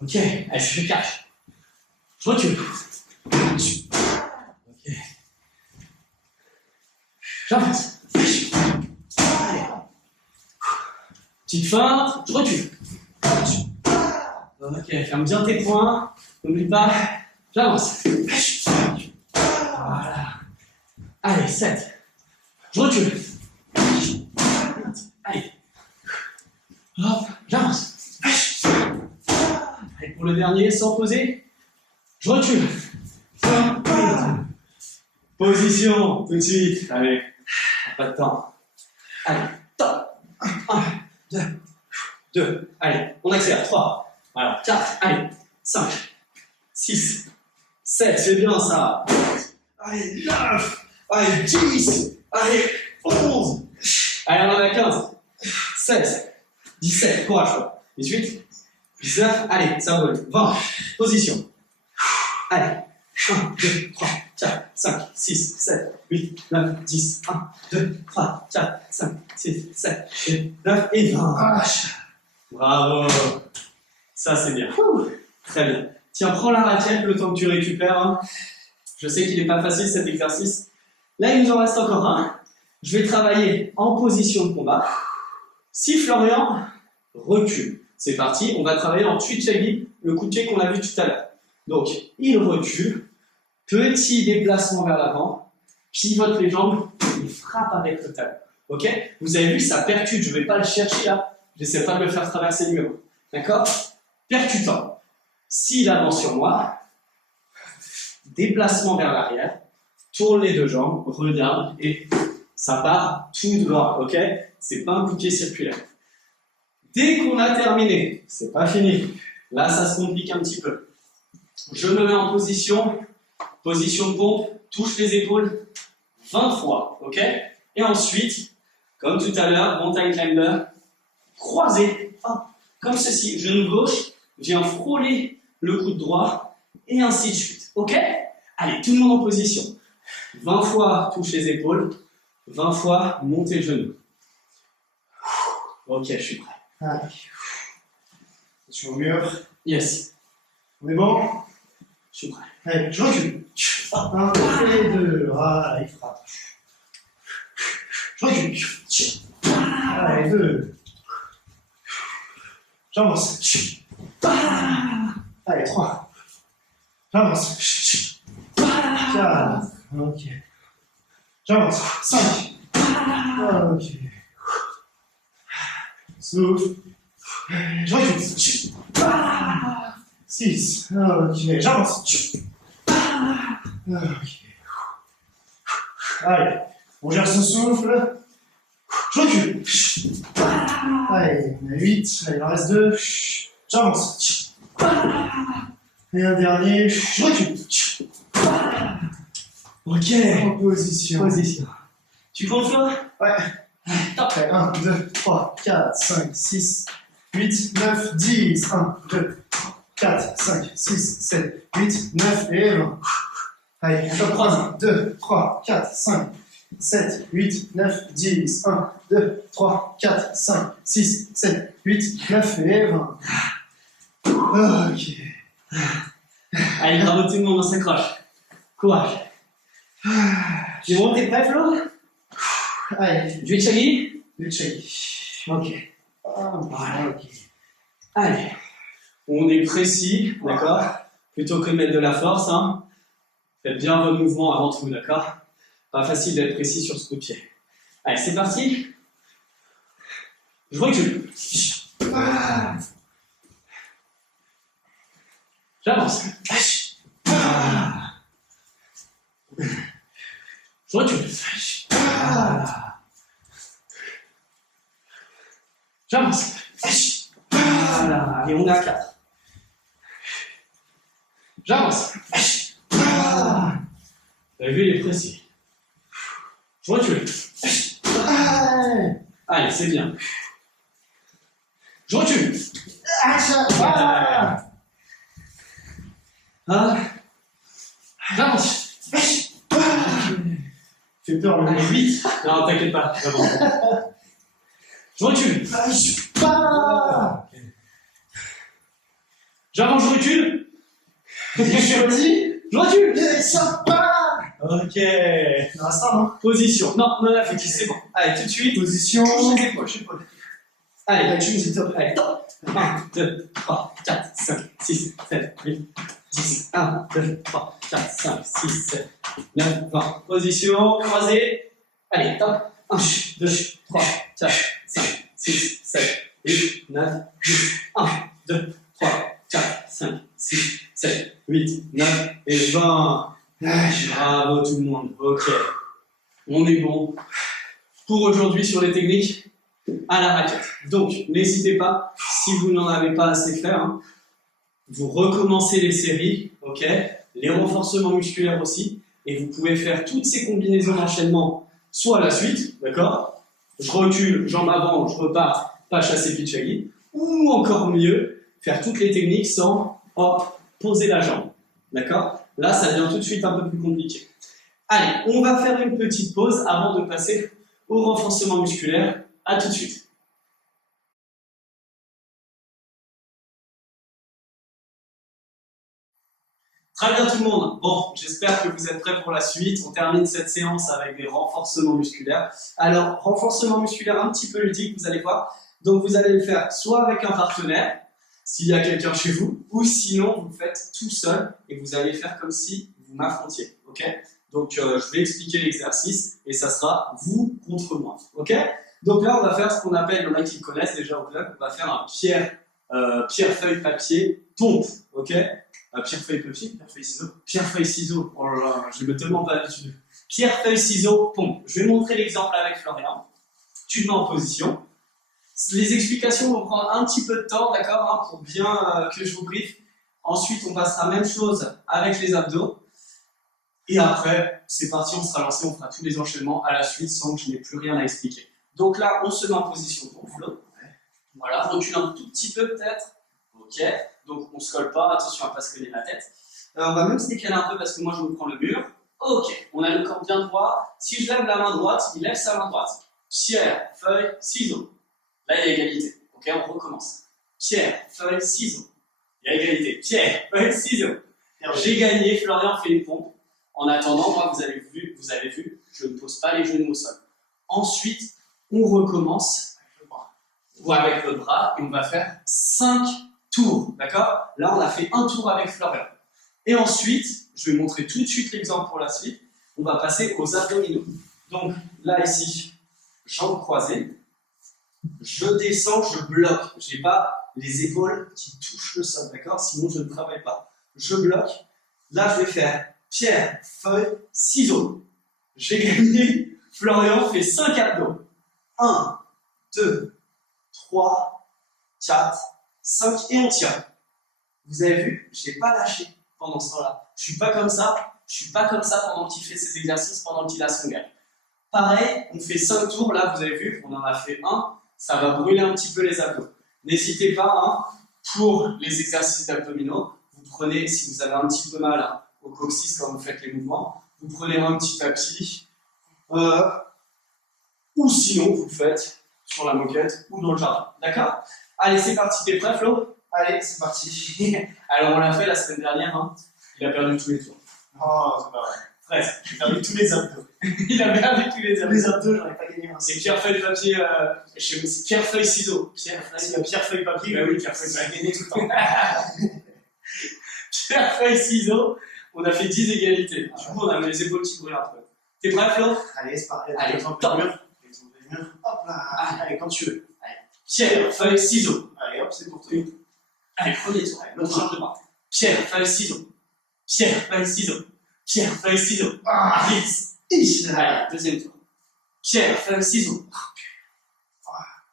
Ok, allez, je fais 4. Je recule. Ok. J'avance. Allez. Petite feinte, je recule. Ok, ferme bien tes poings. N'oublie pas, j'avance. Voilà. Allez, 7. Je recule. Allez. Hop, j'avance. Allez, pour le dernier, sans poser, je recule. Position, tout de suite. Allez, pas de temps. Allez, top. 1, 2, 2. Allez, on accélère. 3. Voilà, 4. Allez, 5, 6, 7. C'est bien ça. Allez, 9. Allez, 10. Allez, 11. Allez, on en a 15. 16. 17. Courage, quoi. 18. 19. Allez, ça roule. 20. Position. Allez. 1, 2, 3, 4, 5, 6, 7, 8, 9, 10, 1, 2, 3, 4, 5, 6, 7, 8, 9 et 20. Bravo. Ça, c'est bien. Très bien. Tiens, prends la raquette le temps que tu récupères. Hein. Je sais qu'il n'est pas facile cet exercice. Là, il nous en reste encore un. Je vais travailler en position de combat. Si Florian recule, c'est parti. On va travailler en Twichagi, le coup de pied qu'on a vu tout à l'heure. Donc, il recule. Petit déplacement vers l'avant, pivote les jambes, il frappe avec le talon. Ok? Vous avez vu, ça percute, je ne vais pas le chercher là, j'essaie pas de le faire traverser le mur. D'accord? Percutant. S'il avance sur moi, déplacement vers l'arrière, tourne les deux jambes, regarde et ça part tout droit. Ok? C'est pas un coup de pied circulaire. Dès qu'on a terminé, c'est pas fini. Là, ça se complique un petit peu. Je me mets en position. Position de pompe, touche les épaules 20 fois, ok? Et ensuite, comme tout à l'heure, mountain climber, croisé, comme ceci, genou gauche, viens frôler le coude droit, et ainsi de suite, ok? Allez, tout le monde en position. 20 fois, touche les épaules, 20 fois, montez le genou. Ok, je suis prêt. Allez. Sur le mur. Yes. On est bon? Je suis prêt. Allez, je recule. 1 et 2. Voilà, il frappe. Je recule. Allez, 2. J'avance. Allez, 3. J'avance. 4. Ok. J'avance. 5. Ok. Souffle. Je recule. 6. Ok. J'avance. Ok. Allez, on gère son souffle. Je recule. Allez, on a 8. Allez, il en reste 2. J'avance. Et un dernier. Je recule. Ok. En position. Tu comptes, Flo? Ouais. Top. 1, 2, 3, 4, 5, 6, 8, 9, 10. 1, 2, 4, 5, 6, 7, 8, 9 et 20. Allez, top 1, 2, 3, 4, 5, 7, 8, 9, 10. 1, 2, 3, 4, 5, 6, 7, 8, 9 et 20. Ok. Allez, bravo tout le monde, on s'accroche. Courage. Tu es bon, t'es prêt, Flo? Allez, Twichagi? le check. Ok. Voilà. Ok. Allez. On est précis, d'accord? Plutôt que de mettre de la force, hein. Faites bien vos mouvements avant tout, d'accord? Pas facile d'être précis sur ce coup de pied. Allez, c'est parti. Je recule. J'avance. Je recule. J'avance. Voilà. Et on est à 4. J'avance. Vous avez vu, il est précis. Je recule. Allez, c'est bien. Je recule. J'avance. Fais peur, le Allez, vite. Non, t'inquiète pas. J'avance. Je recule. J'avance, je recule. Je recule. Ok. Il reste un, hein. Position. Non, on en a fait 10, c'est bon. Allez, tout de suite. Position. Touche les épaules. Allez, allez, top. 1, 2, 3, 4, 5, 6, 7, 8, 10. 1, 2, 3, 4, 5, 6, 7, 9, 20. Position, croisée. Allez, top. 1, 2, 3, 4, 5, 6, 7, 8, 9, 10. 1, 2, 3, 4, 5, 6, 7, 8, 9 et 20. Bravo tout le monde. Ok. On est bon pour aujourd'hui sur les techniques à la raquette. Donc, n'hésitez pas, si vous n'en avez pas assez fait, hein, vous recommencez les séries, ok, les renforcements musculaires aussi, et vous pouvez faire toutes ces combinaisons d'enchaînement, soit à la suite, d'accord, je recule, jambes avant, je repars, pas chasser pitchagi, ou encore mieux, faire toutes les techniques sans, hop, poser la jambe, d'accord. Là, ça devient tout de suite un peu plus compliqué. Allez, on va faire une petite pause avant de passer au renforcement musculaire. À tout de suite. Très bien tout le monde. Bon, j'espère que vous êtes prêts pour la suite. On termine cette séance avec des renforcements musculaires. Alors, renforcement musculaire un petit peu ludique, vous allez voir. Donc, vous allez le faire soit avec un partenaire, s'il y a quelqu'un chez vous, ou sinon, vous le faites tout seul et vous allez faire comme si vous m'affrontiez. Ok? Donc, je vais expliquer l'exercice et ça sera vous contre moi. Ok? Donc là, on va faire ce qu'on appelle, il y en a qui le connaissent déjà au club, on va faire un pierre, feuille, papier, pompe. Ok? Pierre, feuille, papier, pierre, feuille, ciseaux. Pierre, feuille, ciseaux. Oh là là, je ne mets tellement pas l'habitude. Pierre, feuille, ciseaux, pompe. Je vais montrer l'exemple avec Florian. Tu te mets en position. Les explications vont prendre un petit peu de temps, d'accord, hein, pour bien que je vous briefe. Ensuite, on passera la même chose avec les abdos. Et après, c'est parti, on sera lancé, on fera tous les enchaînements à la suite sans que je n'ai plus rien à expliquer. Donc là, on se met en position pour flotte. Voilà, recule un tout petit peu peut-être. Ok, donc on ne se colle pas, attention à ne pas se coller la tête. On va même se décaler un peu parce que moi je me prends le mur. Ok, on a le corps bien droit. Si je lève la main droite, il lève sa main droite. Pierre, feuille, ciseaux. Là, il y a égalité. Ok, on recommence. Pierre, feuille, ciseaux. Il y a égalité. Pierre, feuille, ciseaux. J'ai gagné, Florian fait une pompe. En attendant, moi, vous avez vu, je ne pose pas les genoux au sol. Ensuite, on recommence avec le bras et on va faire 5 tours. D'accord? Là, on a fait un tour avec Florian. Et ensuite, je vais montrer tout de suite l'exemple pour la suite. On va passer aux abdominaux. Donc, là, ici, jambes croisées. Je descends, je bloque. Je n'ai pas les épaules qui touchent le sol, d'accord? Sinon, je ne travaille pas. Je bloque. Là, je vais faire pierre, feuille, ciseaux. J'ai gagné. Florian fait 5 abdos. 1, 2, 3, 4, 5 et on tient. Vous avez vu, je n'ai pas lâché pendant ce temps-là. Je ne suis pas comme ça. Je suis pas comme ça pendant qu'il fait ses exercices, pendant qu'il a son gag. Pareil, on fait 5 tours. Là, vous avez vu, on en a fait un. Ça va brûler un petit peu les abdos. N'hésitez pas, hein, pour les exercices d'abdominaux, vous prenez, si vous avez un petit peu mal hein, au coccyx quand vous faites les mouvements, vous prenez un petit tapis, ou sinon vous le faites sur la moquette ou dans le jardin. D'accord? Allez, c'est parti. T'es prêt, Flo? Allez, c'est parti. Alors, on l'a fait la semaine dernière. Hein. Il a perdu tous les tours. Oh, c'est pas vrai. Presque. J'ai perdu tous les abdos. Il a perdu tous les abdos. Les abdos, j'aurais pas gagné un. C'est pierre, feuille, papier. C'est pierre, feuille, ciseaux. Pierre, feuille, papier. Bah oui, pierre, feuille, papier. Gagné tout le temps. Pierre, feuille, ciseaux. On a fait 10 égalités. Du coup, on a les épaules qui brûlent un peu. T'es prêt, Flo? Allez, c'est parti. Allez, top. Hop là. Allez, quand tu veux. Allez. Pierre, feuille, ciseaux. Allez, hop, c'est pour toi. Allez, premier tour. L'autre jambe de bras. Pierre, feuille, ciseaux. Pierre, feuille, ciseaux. Pierre, feuille, ciseaux. Ah, Allez, deuxième tour. Pierre, feuille, ciseaux.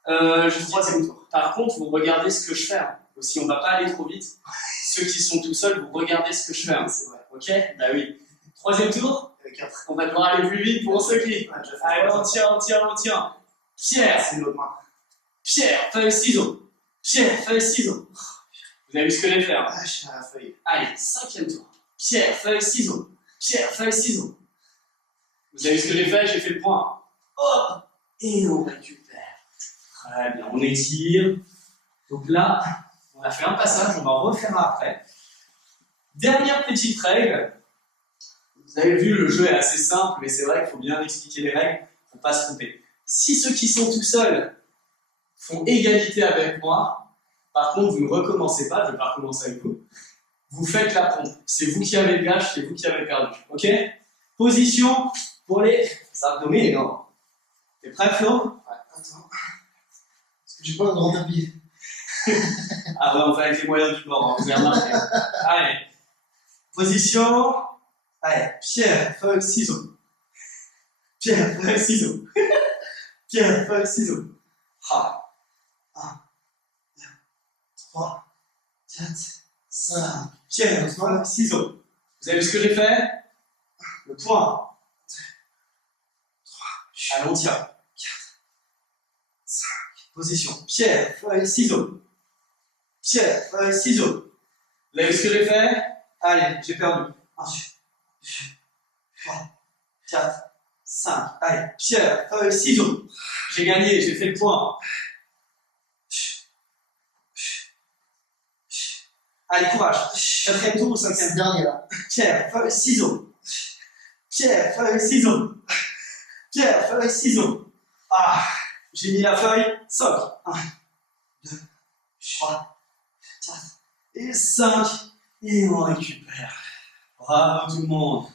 Troisième tour. Par contre, vous regardez ce que je fais. Aussi, on ne va pas aller trop vite. Ceux qui sont tout seuls, vous regardez ce que je fais. Hein. C'est vrai. Ok? Bah oui. Troisième tour. 4. On va devoir aller plus vite pour ceux qui. Ah, déjà fait Allez, on 3. tient, on tient, on tient. Pierre, C'est l'autre main. pierre, feuille, ciseaux. Pierre, feuille, ciseaux. Vous avez vu ce que j'ai fait, hein? Ah, je suis à la feuille. Allez, cinquième tour. Pierre, feuille, ciseaux. Pierre, feuille, ciseaux. Vous avez vu ce que j'ai fait? J'ai fait le point. Hop! Et on récupère. Très bien, on étire. Donc là, on a fait un passage, on en refera après. Dernière petite règle. Vous avez vu, le jeu est assez simple, mais c'est vrai qu'il faut bien expliquer les règles pour ne pas se tromper. Si ceux qui sont tout seuls font égalité avec moi, par contre, vous ne recommencez pas, je ne vais pas recommencer avec vous. Vous faites la pompe. C'est vous qui avez le gage, c'est vous qui avez perdu. Ok? Position pour les abdominaux. T'es prêt, Flo? Ouais, attends. Parce que j'ai pas un grand tapis. Ah ouais, on fait avec les moyens du bord, hein, vous avez remarqué. Allez. Position. Allez, pierre, feuille, ciseaux. Pierre, feuille, ciseaux. Pierre, feuille, ciseaux. Ah. 1, 2, 3, 4, 5. Pierre, feuille, ciseaux. Vous avez vu ce que j'ai fait? Le point. 3. Allez, on tient. 4, 5. Position. Pierre, feuille, ciseaux. Pierre, feuille, ciseaux. Vous avez vu ce que j'ai fait? Allez, j'ai perdu. 1, 2, 3, 4, 5. Allez, pierre, feuille, ciseaux. J'ai gagné, j'ai fait le point. Allez, courage. Quatrième tour ou cinquième? Dernier là. Pierre, feuille, ciseaux. Pierre, feuille, ciseaux. Pierre, feuille, ciseaux. Ah, j'ai mis la feuille, socle. 1, 2, 3, 4 et 5. Et on récupère. Bravo tout le monde.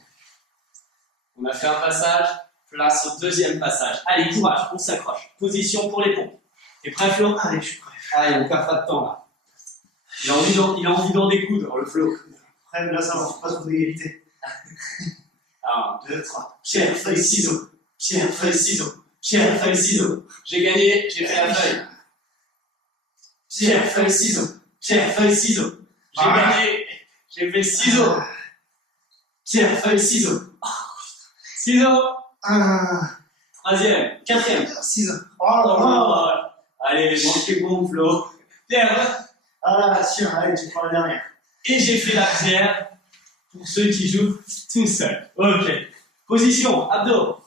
On a fait un passage, place au deuxième passage. Allez, courage, on s'accroche. Position pour les pompes. T'es prêt, Flo? Allez, je suis prêt. Allez, on perd pas de temps là. Il a envie d'en découdre, le Flo. Après, là, ça va, faut pas se trouver d'égalité. 1, 2, 3. Pierre, feuille, ciseaux. Pierre, feuille, ciseaux. Pierre, feuille, ciseaux. J'ai gagné, j'ai fait la feuille. Pierre, feuille, ciseaux. Pierre, feuille, ciseaux. J'ai gagné, j'ai fait ciseaux. Pierre, feuille, ciseaux. Ciseaux. 1, Troisième, quatrième. 6. Oh là là. Allez, mange tes bombes, Flo. Pierre. Ah là, tiens, allez, tu prends la dernière. Et j'ai fait la pierre pour ceux qui jouent tout seuls. Ok. Position, abdos.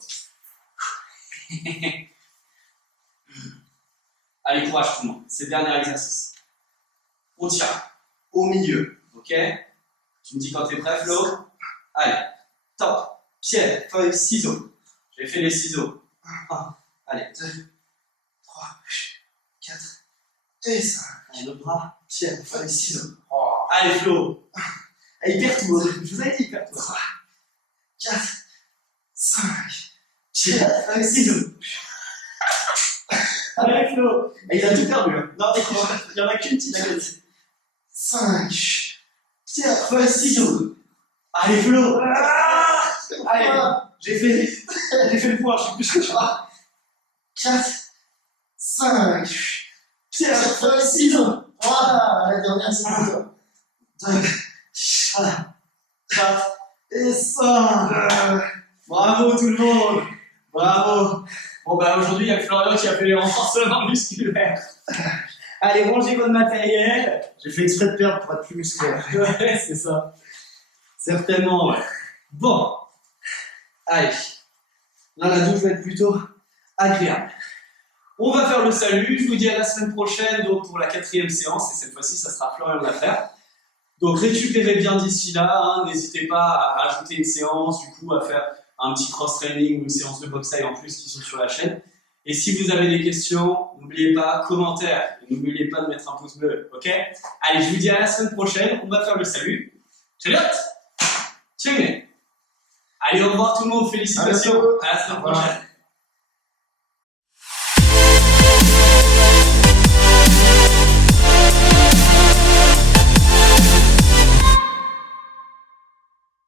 Allez, courage tout le monde. C'est le dernier exercice. On tient au milieu. Ok? Tu me dis quand t'es prêt, Flo? Allez. Top. Pierre, feuille, ciseaux. J'ai fait les ciseaux. 1. Allez. 2, 3, 4 et 5. Un autre bras. Pierre, feuille, ciseaux. Allez, Flo. Il perd tout. Je vous avais dit, il perd tout. 3, 4, 5. Pierre, feuille, ciseaux. Allez, Flo. Et il a tout perdu. Hein. Non, il n'y en a qu'une petite chose. 5. Pierre, feuille, ciseaux. Allez, Flo. Allez, j'ai fait le point, je suis plus que toi. 4, 5. Pierre, feuille, ciseaux. Voilà, la dernière, c'est pour toi. 2, 4 et 5. Bravo tout le monde. Bravo. Bon, bah aujourd'hui, il y a que Florian qui a fait les renforcements musculaires. Allez, rangez votre matériel. J'ai fait exprès de perdre pour être plus musculaire. Ouais, c'est ça. Certainement, ouais. Bon. Allez. Là, la douche va être plutôt agréable. On va faire le salut. Je vous dis à la semaine prochaine donc, pour la 4e séance. Et cette fois-ci, ça sera Florian Lafère. Donc, récupérez bien d'ici là. Hein. N'hésitez pas à rajouter une séance, du coup, à faire un petit cross-training ou une séance de boxe en plus qui sont sur la chaîne. Et si vous avez des questions, n'oubliez pas, commentaire. Et n'oubliez pas de mettre un pouce bleu, ok? Allez, je vous dis à la semaine prochaine. On va faire le salut. Ciao! Ciao! Allez, au revoir tout le monde. Félicitations. À la semaine prochaine.